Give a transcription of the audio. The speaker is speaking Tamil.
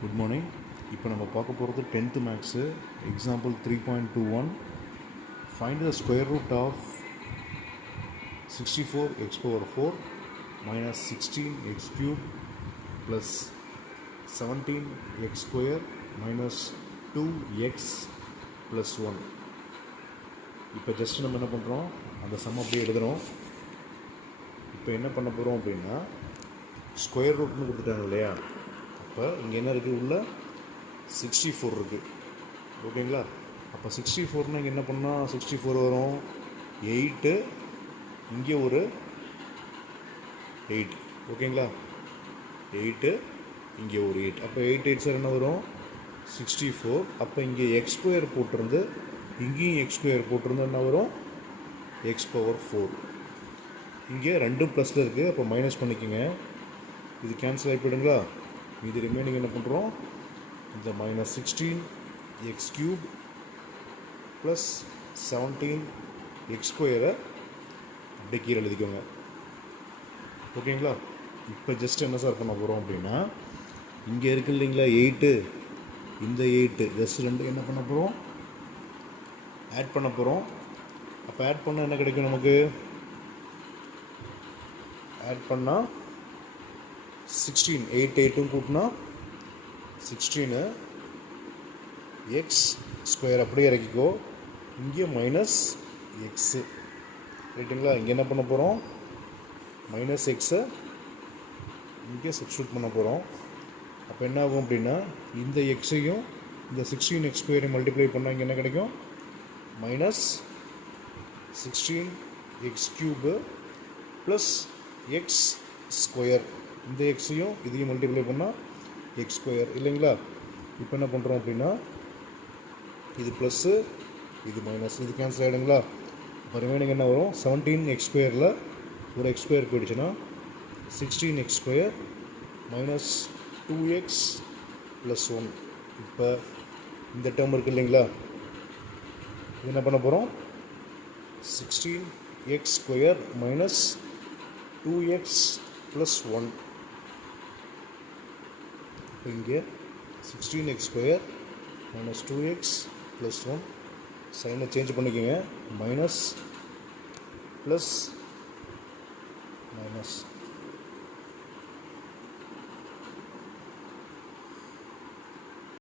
Good morning. இப்போ நம்ம பார்க்க போகிறது 10th maths example 3.21. Find the square root of 64x⁴ minus 16x³ plus 17x² minus 2x plus 1. இப்போ ஜஸ்ட் நம்ம என்ன பண்ணுறோம், அந்த சம் அப்படியே எழுதுகிறோம். இப்போ என்ன பண்ண போகிறோம் அப்படின்னா, ஸ்கொயர் ரூட்னு கொடுத்துட்டாங்க இல்லையா. இப்போ இங்கே என்ன இருக்குது, உள்ள 64 இருக்குது. ஓகேங்களா. அப்போ 64னா இங்கே என்ன பண்ணால் 64 வரும், 8, இங்கே ஒரு 8. ஓகேங்களா. 8, இங்கே ஒரு 8. அப்போ 8 8 சார் என்ன வரும் 64. அப்போ இங்கே x² போட்டிருந்து இங்கேயும் x² போட்டிருந்து என்ன வரும், x⁴. இங்கே ரெண்டும் ப்ளஸில் இருக்குது. அப்போ மைனஸ் பண்ணிக்கோங்க. இது கேன்சல் ஆகி போயிடுங்களா. இது ரிமைனிங் என்ன பண்ணுறோம், இந்த -16x³ ப்ளஸ் 17x² அப்படியே கீழே எழுதிக்கோங்க. ஓகேங்களா. இப்போ ஜஸ்ட் என்ன சார் பண்ண போகிறோம் அப்படின்னா, இங்கே இருக்கு இல்லைங்களா 8, இந்த 8 ஜஸ்ட் ரெண்டு என்ன பண்ண போகிறோம், ஆட் பண்ண போகிறோம். அப்போ ஆட் பண்ணால் என்ன கிடைக்கும் நமக்கு, ஆட் பண்ணால் 16, 8 8ம் கூட்டினா 16, x² அப்படியே இறக்கிக்கோ. இங்கே -x ரைட்டுங்களா. இங்கே என்ன பண்ண போகிறோம், -xஐ இங்கே சப்ஸ்டியூட் பண்ண போகிறோம். அப்போ என்ன ஆகும் அப்படின்னா, இந்த எக்ஸையும் இந்த 16x² மல்டிப்ளை பண்ணால் இங்கே என்ன கிடைக்கும், -16x³ ப்ளஸ் x². இந்த எக்ஸையும் இதையும் மல்டிப்ளை பண்ணால் x² இல்லைங்களா. இப்போ என்ன பண்ணுறோம் அப்படின்னா, இது ப்ளஸ்ஸு இது மைனஸ், இது கேன்சல் ஆகிடுங்களா. இப்போ ரிமைனிங் என்ன வரும், 17x² ஒரு x² போயிடுச்சுன்னா 16x² minus 2x plus 1. இப்போ இந்த டேர்ம் இருக்குது இல்லைங்களா, இது என்ன பண்ண போகிறோம், 16x² minus 2x plus 1. இப்போ இங்கே 16x² minus 2x plus 1 சைனை சேஞ்ச் பண்ணிக்கோங்க. Minus plus minus